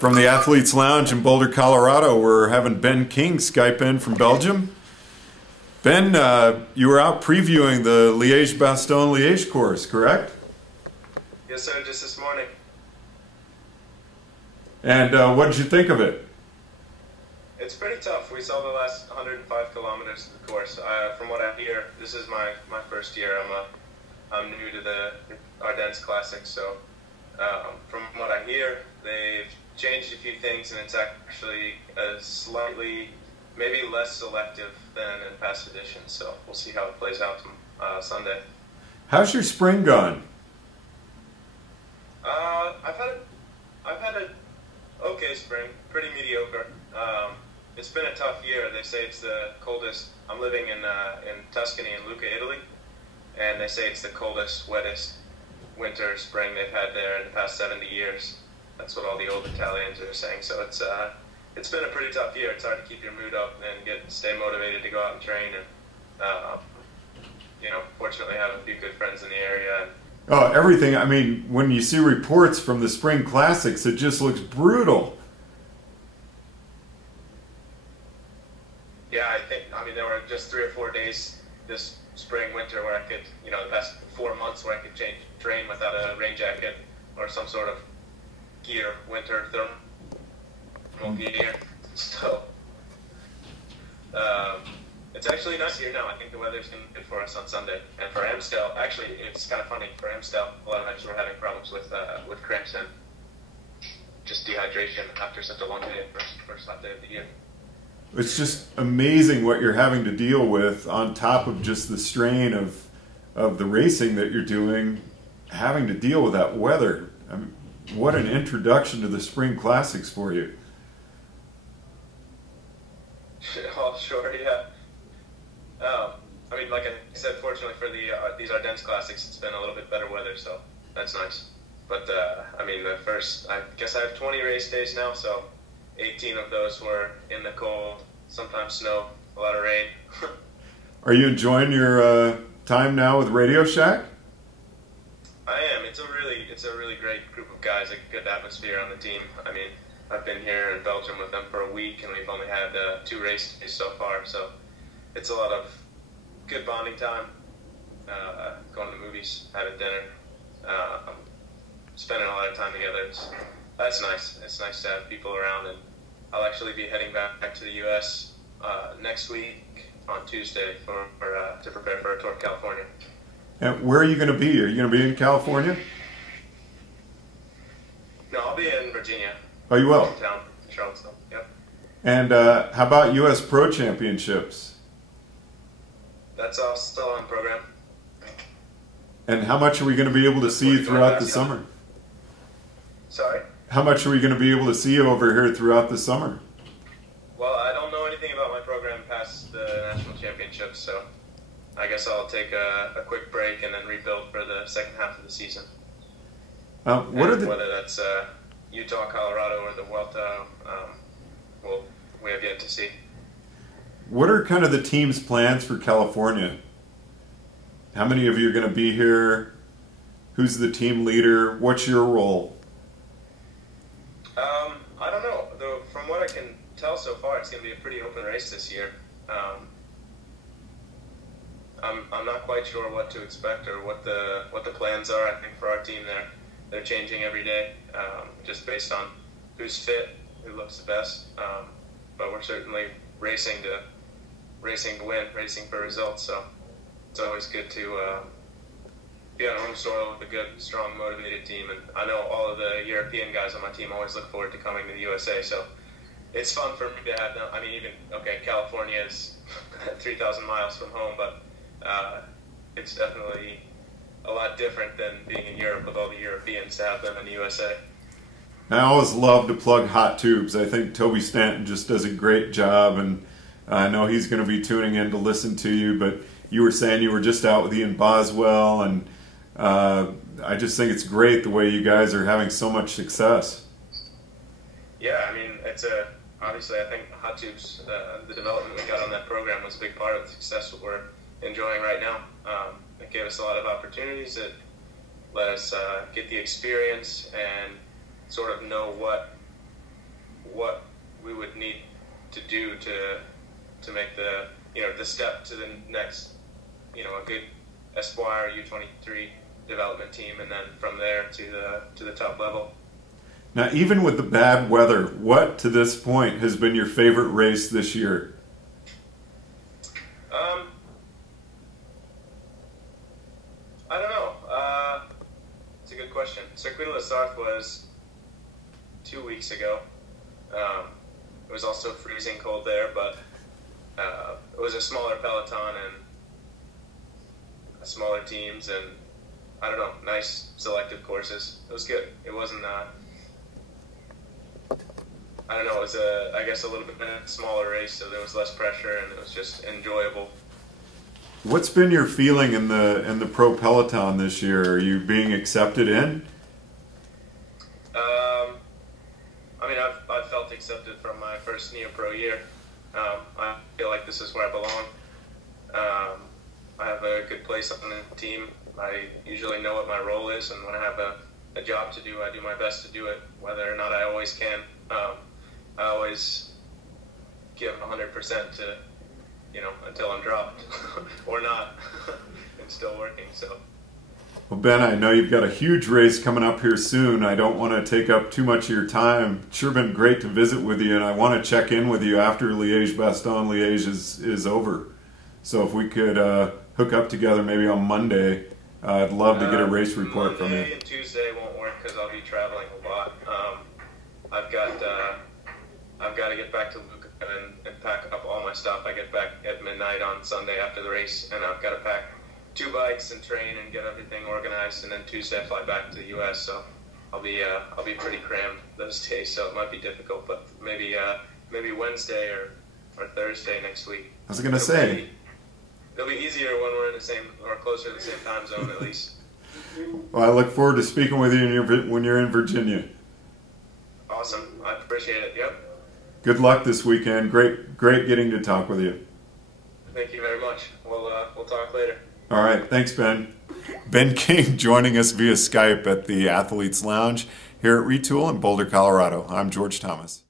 From the Athletes Lounge in Boulder, Colorado, we're having Ben King Skype in from Belgium. Ben, you were out previewing the Liège-Bastogne-Liège course, correct? Yes, sir, just this morning. And what did you think of it? It's pretty tough. We saw the last 105 kilometers of the course. From what I hear, this is my first year. I'm new to the Ardennes Classic, so from what I hear, they've changed a few things, and it's actually slightly, maybe less selective than in past editions. So we'll see how it plays out Sunday. How's your spring gone? I've had a okay spring, pretty mediocre. It's been a tough year. They say it's the coldest. I'm living in Tuscany in Lucca, Italy, and they say it's the coldest, wettest winter, spring they've had there in the past 70 years. That's what all the old Italians are saying. So it's been a pretty tough year. It's hard to keep your mood up and stay motivated to go out and train. And fortunately, I have a few good friends in the area. Oh, everything. I mean, when you see reports from the spring classics, it just looks brutal. Yeah, there were just 3 or 4 days this spring, winter where I could, the past 4 months where I could train without a rain jacket or some sort of gear, winter thermal gear. So it's actually nice here now. I think the weather's going to be good for us on Sunday. And for Amstel, actually, it's kind of funny. For Amstel, a lot of times we're having problems with cramps and just dehydration after such a long day, first hot day of the year. It's just amazing what you're having to deal with on top of just the strain of the racing that you're doing, having to deal with that weather. I mean, what an introduction to the spring classics for you. Oh, sure, yeah. Like I said, fortunately for these Ardennes Classics, it's been a little bit better weather, so that's nice. But, I guess I have 20 race days now, so 18 of those were in the cold, sometimes snow, a lot of rain. Are you enjoying your time now with Radio Shack? I am. It's a really great group of guys, a good atmosphere on the team. I've been here in Belgium with them for a week, and we've only had 2 race days so far, so it's a lot of good bonding time, going to the movies, having dinner, spending a lot of time together. That's nice. It's nice to have people around, and I'll actually be heading back to the U.S. Next week on Tuesday to prepare for a tour of California. And where are you going to be? Are you going to be in California? No, I'll be in Virginia. Oh, you will? Town, Charlottesville. Yep. And how about U.S. Pro Championships? That's all still on program. And how much are we going to be able to see throughout the summer? Sorry? How much are we going to be able to see over here throughout the summer? Well, I don't know anything about my program past the national championships, so I guess I'll take a quick break and then rebuild for the second half of the season. Whether that's Utah, Colorado, or the Vuelta, we have yet to see. What are kind of the team's plans for California? How many of you are going to be here? Who's the team leader? What's your role? I don't know. Though, from what I can tell so far, it's going to be a pretty open race this year. I'm not quite sure what to expect or what the plans are. I think for our team, they're changing every day, just based on who's fit, who looks the best. But we're certainly racing to win, racing for results. So it's always good to be on home soil with a good, strong, motivated team. And I know all of the European guys on my team always look forward to coming to the USA. So it's fun for me to have them. California is 3,000 miles from home, but it's definitely a lot different than being in Europe with all the Europeans to have them in the USA. I always love to plug Hot Tubes. I think Toby Stanton just does a great job, and I know he's going to be tuning in to listen to you, but you were saying you were just out with Ian Boswell, and I just think it's great the way you guys are having so much success. Yeah, it's obviously I think Hot Tubes, the development we got on that program was a big part of the success that we're enjoying right now. It gave us a lot of opportunities. It let us get the experience and sort of know what what we would need to do to make the step to the next, a good Espoir U23 development team, and then from there to the top level. Now, even with the bad weather, what to this point has been your favorite race this year? I don't know. It's a good question. Circuit de la Sarthe was 2 weeks ago. It was also freezing cold there, but it was a smaller peloton and smaller teams, and I don't know, nice selective courses. It was good. It wasn't. I don't know. It was I guess a little bit smaller race, so there was less pressure, and it was just enjoyable. What's been your feeling in the pro peloton this year? Are you being accepted in? I mean, I've felt accepted from my first Neo-Pro year. I feel like this is where I belong. I have a good place on the team. I usually know what my role is, and when I have a job to do, I do my best to do it, whether or not I always can. I always give 100% to, until I'm dropped or not, and still working. So. Well, Ben, I know you've got a huge race coming up here soon. I don't want to take up too much of your time. It's sure been great to visit with you, and I want to check in with you after Liège-Bastogne-Liège is over. So if we could hook up together maybe on Monday, I'd love to get a race report from you. Monday and Tuesday won't work because I'll be traveling a lot. I've got to get back to Lucca and pack up all my stuff. I get back at midnight on Sunday after the race, and I've got to pack 2 bikes and train and get everything organized. And then Tuesday I fly back to the U.S. So I'll be pretty crammed those days. So it might be difficult, but maybe Wednesday or Thursday next week. I was gonna say. It'll be easier when we're in the same or closer to the same time zone, at least. Well, I look forward to speaking with you when you're in Virginia. Awesome. I appreciate it. Yep. Good luck this weekend. Great getting to talk with you. Thank you very much. We'll talk later. All right. Thanks, Ben. Ben King joining us via Skype at the Athletes Lounge here at Retool in Boulder, Colorado. I'm George Thomas.